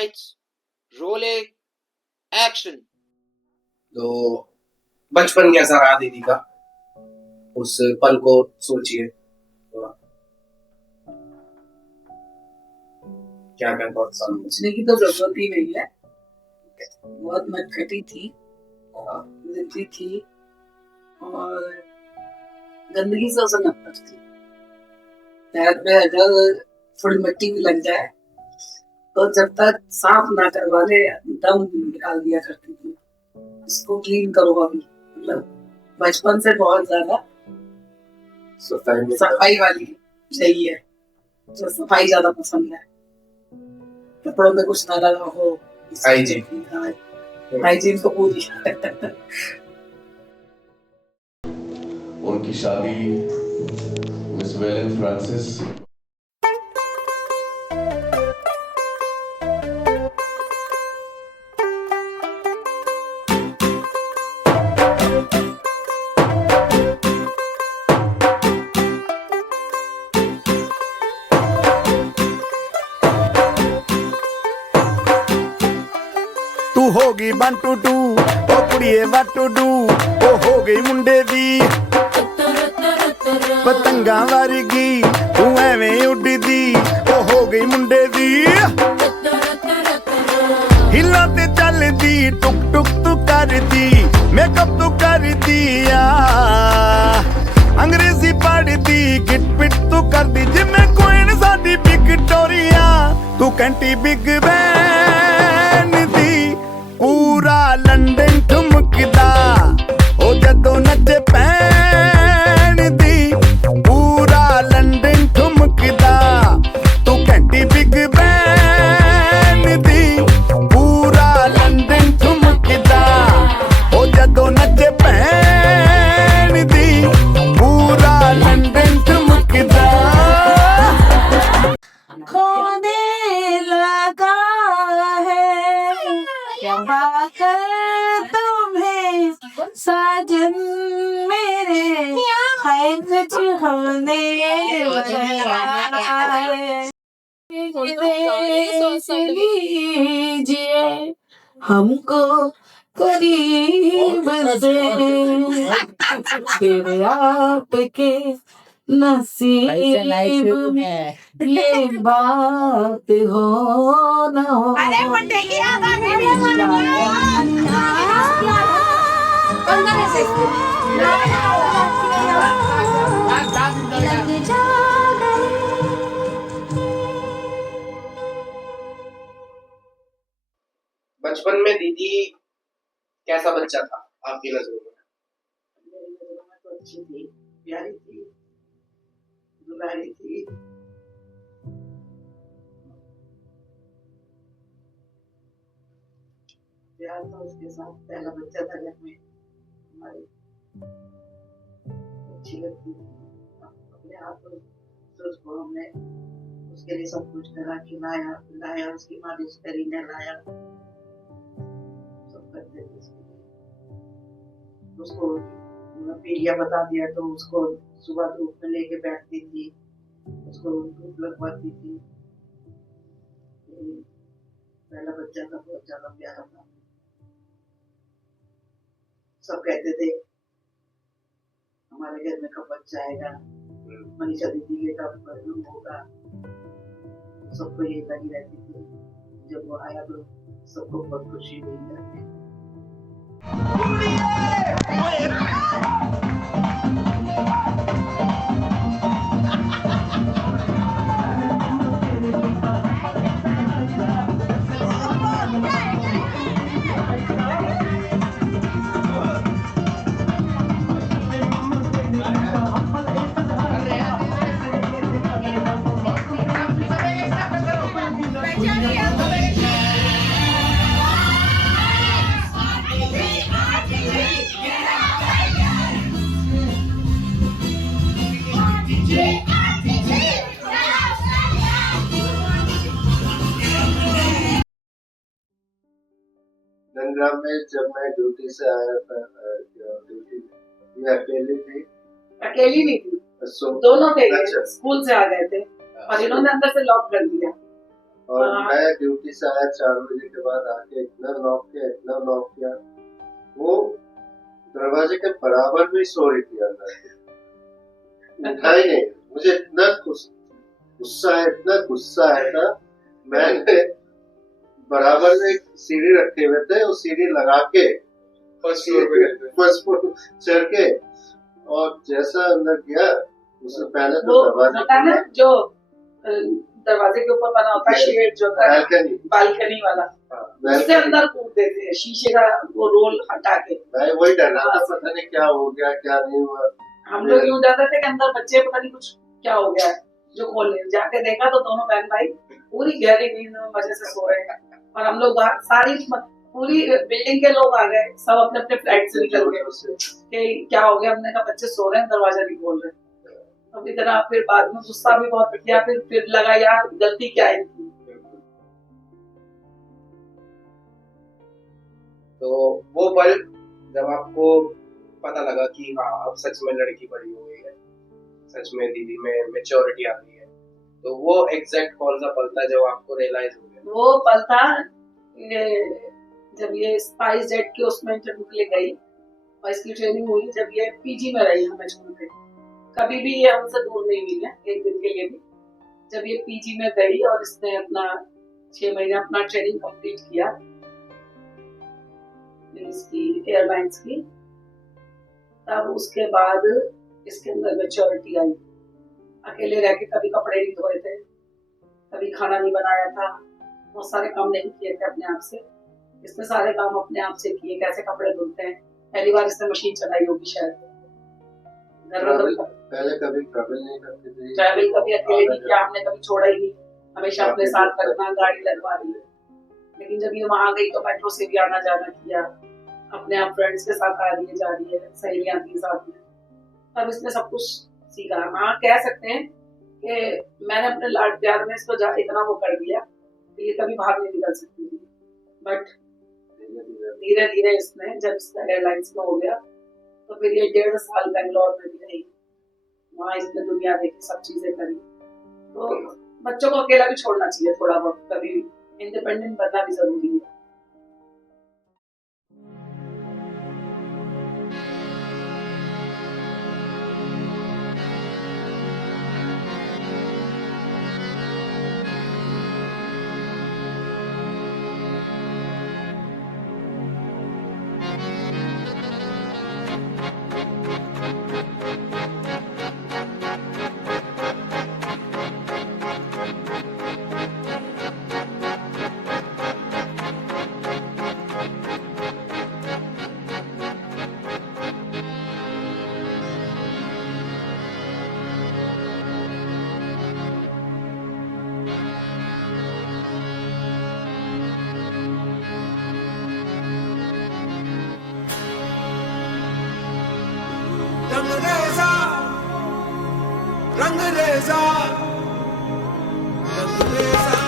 Lights, rolling, action. तो बचपन कैसा रहा दीदी का, उस पल को सोचिए। क्या क्या बहुत सोचने की तो जरूरत ही नहीं है। बहुत नटखटी थी, जिद्दी थी और गंदगी से उसे नफरत थी। पैर पे अगर थोड़ी मिट्टी भी लग जाए तो जब तक साफ ना करवा ले दम निकाल दिया करती थी, इसको क्लीन करो अभी। मतलब बचपन से बहुत ज्यादा सफाई वाली चाहिए, जो सफाई ज्यादा पसंद है। कपड़ों में कुछ ना लगा हो, हाइजीन तो पूरी। उनकी शादी मिस वेलन फ्रांसिस तू होगी 1 2 2 ओ कुड़िए what to do ओ हो गई मुंडे दी पतंगा वर्गी तू एवें उड़दी ओ हो गई मुंडे दी हिला ते चलदी टुक टुक तू करदी मेकअप तू करदी अंग्रेजी पढ़दी गिट पिट तू करदी जिमें कोइन साडी विक्टोरिया तू कैंटी बिग बैन दी पूरा लंदन ठुमकदा ओ जदों नचे पैन दी पूरा लंदन ठुमकदा तू कैंटी बिग बैन दी पूरा लंदन ठुमकदा ओ जदों नचे पैन दी पूरा लंदन ठुमकदा खोने लगा है कर तुम्हें साजन मेरे खैर कुछ होने लीजिए हमको करीब से फिर आपके नसीब में ये बात हो न हो। बचपन में दीदी कैसा बच्चा था आपकी नजरों में? तो अच्छी थी, प्यारी थी, दुलारी थी। प्यार था उसके साथ, पहला बच्चा था घर में हमारे, अच्छी लगती थी। अपने हाथों से उसको हमने उसके लिए सब कुछ करा, खिलाया पिलाया, उसकी मालिश करी, नहलाया, सब करते थे उसके लिए। उसको पीलिया बता दिया तो उसको सुबह धूप में लेके बैठती थी, उसको धूप लगवाती थी। पहला बच्चा था, बहुत ज्यादा प्यारा था। सब कहते थे हमारे घर में कब बच्चा आएगा, मनीषा दीदी के कब होगा, सबको ये लगी रहती थी। जब वो आया तो सबको बहुत खुशी हुई जाती। नंदग्राम में जब मैं ड्यूटी से आया था, अकेली थी? अकेली नहीं थी, दोनों थे। अच्छा। स्कूल से आ गए थे और इन्होंने अंदर से लॉक कर दिया और हाँ। मैं ड्यूटी से आया 4 बजे के बाद आके इतना नॉक किया वो दरवाजे के बराबर में सो रही थी अंदर उठा ही नहीं। मुझे इतना गुस्सा आया था। मैंने बराबर में एक सीढ़ी रखे हुए थे, उस सीढ़ी लगा के फर्स्ट फ्लोर चढ़ के और जैसा अंदर गया उससे पहले तो वो दरवाजे होता है ना जो दरवाजे के ऊपर बना होता है शेड जो होता है बालकनी वाला, उससे अंदर कूद देते हैं शीशे का वो रोल हटा के। मैं वही डर रहा था, पता नहीं क्या हो गया क्या नहीं हुआ। हम लोग यूं डरते थे कि अंदर बच्चे पता नहीं कुछ क्या हो गया है जो खोलने जाके देखा तो दोनों बहन भाई पूरी गहरी नींद में मजे से सो रहे हैं और हम लोग बाहर सारी पूरी बिल्डिंग के लोग आ गए, सब अपने अपने फ्लैट से निकल गए कि क्या हो गया। हमने कहा बच्चे सो रहे हैं दरवाजा नहीं खोल रहे। अब इतना फिर बाद में गुस्सा भी बहुत किया, फिर लगा यार गलती क्या है इनकी। तो वो पल जब आपको पता लगा कि हाँ अब सच में लड़की बड़ी हो गई है, सच में दीदी में मैच्योरिटी आ गई है, तो वो एग्जैक्ट कौन सा पल था जब आपको रियलाइज हो गया? वो पल था जब ये स्पाइस जेट के उसमें इंटरव्यू के लिए गई और इसकी ट्रेनिंग हुई, जब ये पीजी में रही हमें छोड़ के, कभी भी ये हमसे दूर नहीं हुई है एक दिन के लिए भी। जब ये पीजी में गई और इसने अपना 6 महीने अपना ट्रेनिंग कंप्लीट किया इसकी एयरलाइंस की, तब उसके बाद इसके अंदर मैच्योरिटी आई। अकेले रह के कभी कपड़े नहीं धोए थे, कभी खाना नहीं बनाया था, बहुत सारे काम नहीं किए थे अपने आप से। इसने सारे काम अपने आप से किए, कैसे कपड़े धुलते हैं, पहली बार इसने मशीन चलाई होगी शायद। पहले कभी ट्रैवल नहीं करते थे, ट्रैवल कभी अकेले नहीं किया हमने, कभी छोड़ा ही नहीं, हमेशा अपने साथ रखना, गाड़ी लगवा दी। लेकिन जब ये वहां गई तो मेट्रो से भी आना जाना किया, अपने आप फ्रेंड्स के साथ आ रही है जा रही है, सहेलियां थी साथ में, तब इसने सब कुछ सीखा। हाँ कह सकते हैं कि मैंने अपने लाड प्यार में इसको इतना वो कर दिया कि ये कभी बाहर नहीं निकल सकती थी। बट धीरे धीरे इसने जब इसका एयरलाइंस में हो गया तो फिर ये 1.5 साल बेंगलोर में भी रही, वहाँ इसने दुनिया देखी, सब चीजें करी। तो बच्चों को अकेला भी छोड़ना चाहिए थोड़ा बहुत, कभी इंडिपेंडेंट बनना भी जरूरी है। रंगरेजा रंगरेजा रंगरेजा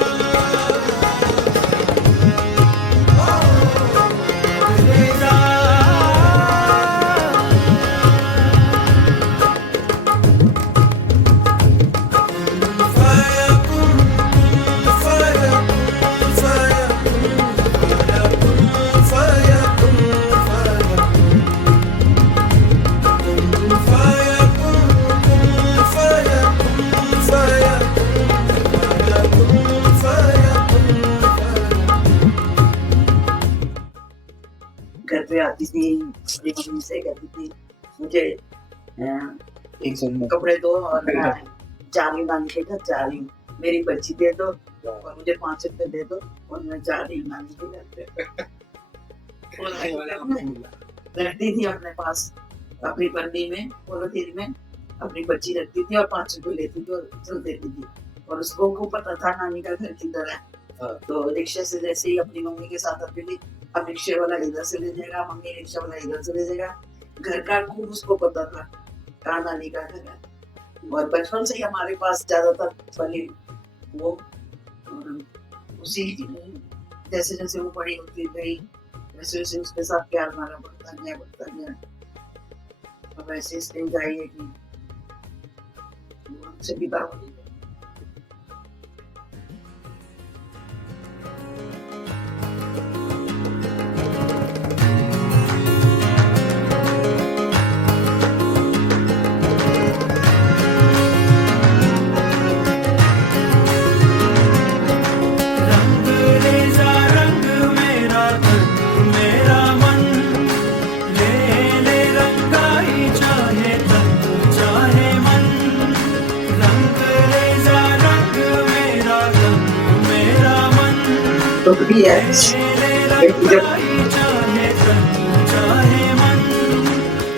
घर पे आती थी मेरी मम्मी से कहती थी मुझे कपड़े दो और चाली नानी के घर जा रही हूँ, मेरी बच्ची दे दो और मुझे 5 रुपए दे दो और मैं जा रही हूँ नानी के घर पे। रहती थी अपने पास अपनी पन्नी में पोलोथीन में अपनी बच्ची रखती थी और 5 रुपए लेती थी और चल देती थी। और उसको को पता था नानी का घर किधर है, तो रिक्शा से जैसे ही अपनी मम्मी के साथ आती थी, अब रिक्शे वाला इधर से ले जाएगा, मम्मी रिक्शा वाला इधर से ले जाएगा। घर का खूब उसको पता था कहाँ नानी का घर है। और बचपन से ही हमारे पास ज्यादातर पली वो, उसी जैसे जैसे वो बड़ी होती गई वैसे वैसे उसके साथ प्यार हमारा बढ़ता गया। अब ऐसे स्टेज आई है कि हमसे विदा हो गई। दुख भी है लेकिन जब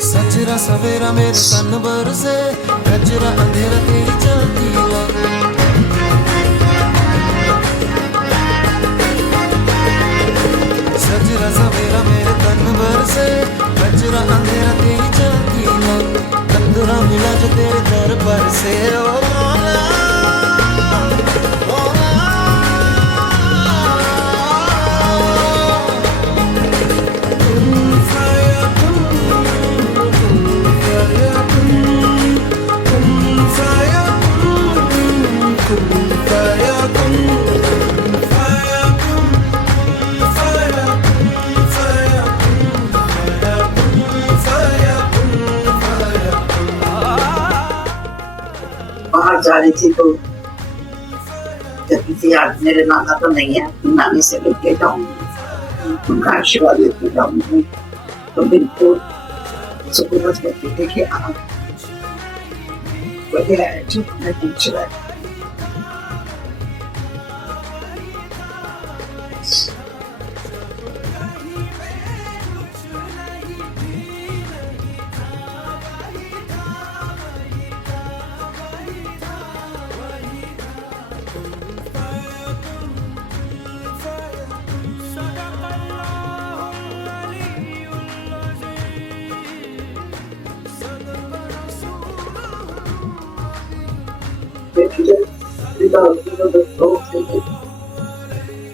सजरा सवेरा मेरे तन बरसे गजरा अंधेरा तेरी चलती सजरा सवेरा मेरे तन बरसे गजरा अंधेरा तेरी चलती कंदरा मिला जो तेरे दर पर से ओ मौला बाहर जा रही थी तो जब किसी आज मेरे नाना तो नहीं है, नानी से लेके जाऊंगी, उनका आशीर्वाद लेके जाऊंगी तो बिल्कुल सुकून करती थी कि हाँ बढ़िया है जो मैं पूछ रहा है।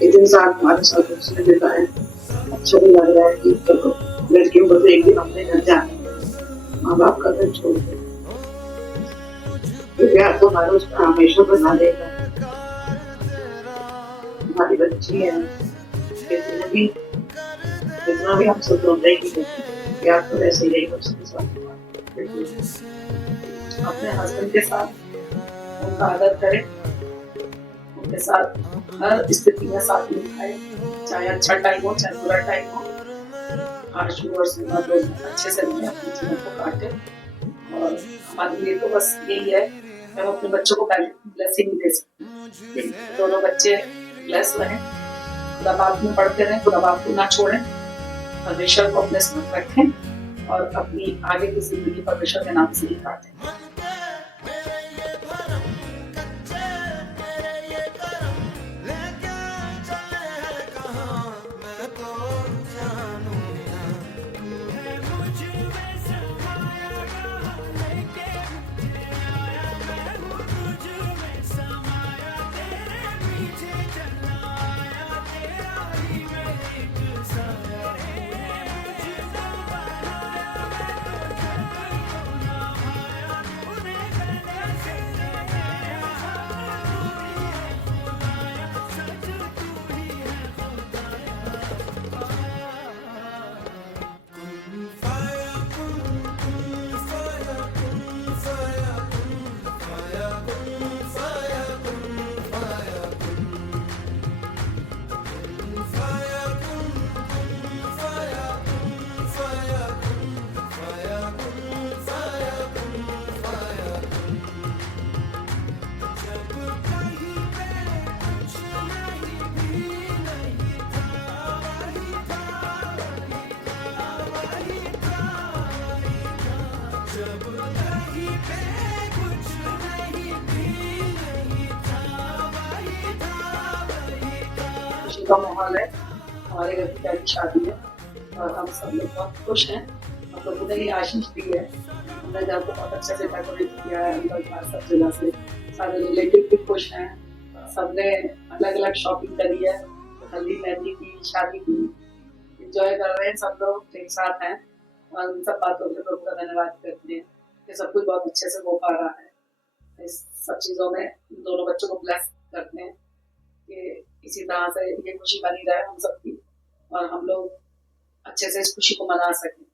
इतने साल हमारे साथ उसने बिताए, अच्छा भी लग रहा है कि चलो लड़कियों को तो एक दिन अपने घर जाने माँ बाप का घर छोड़ दे, ये प्यार तो हमारा उसका हमेशा बना रहेगा। हमारी बच्ची है, जितना भी हम सब लोग रहेंगे प्यार तो वैसे ही रहेगा उसके साथ। अपने हस्बैंड के साथ उनका आदर करें, उनके साथ हर स्थिति में साथ निभाए, चाहे अच्छा टाइम हो चाहे बुरा टाइम हो, आशु और सीमा दोनों अच्छे से रहें, अपने जीवन को काटे। और हमारे लिए तो बस यही है कि हम अपने बच्चों को ब्लेसिंग दे सकते, दोनों बच्चे ब्लेस रहें, खुदा बाप में पढ़ते रहें, खुदा बाप को ना छोड़ें, परमेश्वर को अपने साथ रखें और अपनी आगे की जिंदगी परमेश्वर के नाम से ही काटें। का माहौल है, हमारे घर की पहली शादी है और हम सब लोग बहुत खुश हैं। हम लोगों ने ये आशीष दी है, हमने घर को बहुत अच्छे से डेकोरेट किया है, अंदर सब जगह से सारे रिलेटिव भी खुश हैं, सबने अलग अलग शॉपिंग करी है, हल्दी मेहंदी की, शादी की, एंजॉय कर रहे हैं, सब लोग एक साथ हैं और इन सब बातों के प्रभु का धन्यवाद करते हैं कि सब कुछ बहुत अच्छे से हो पा रहा है। इस सब चीज़ों में दोनों बच्चों को ब्लेस करते हैं कि इसी तरह से ये खुशी बनी रहे हम सबकी और हम लोग अच्छे से इस खुशी को मना सकें।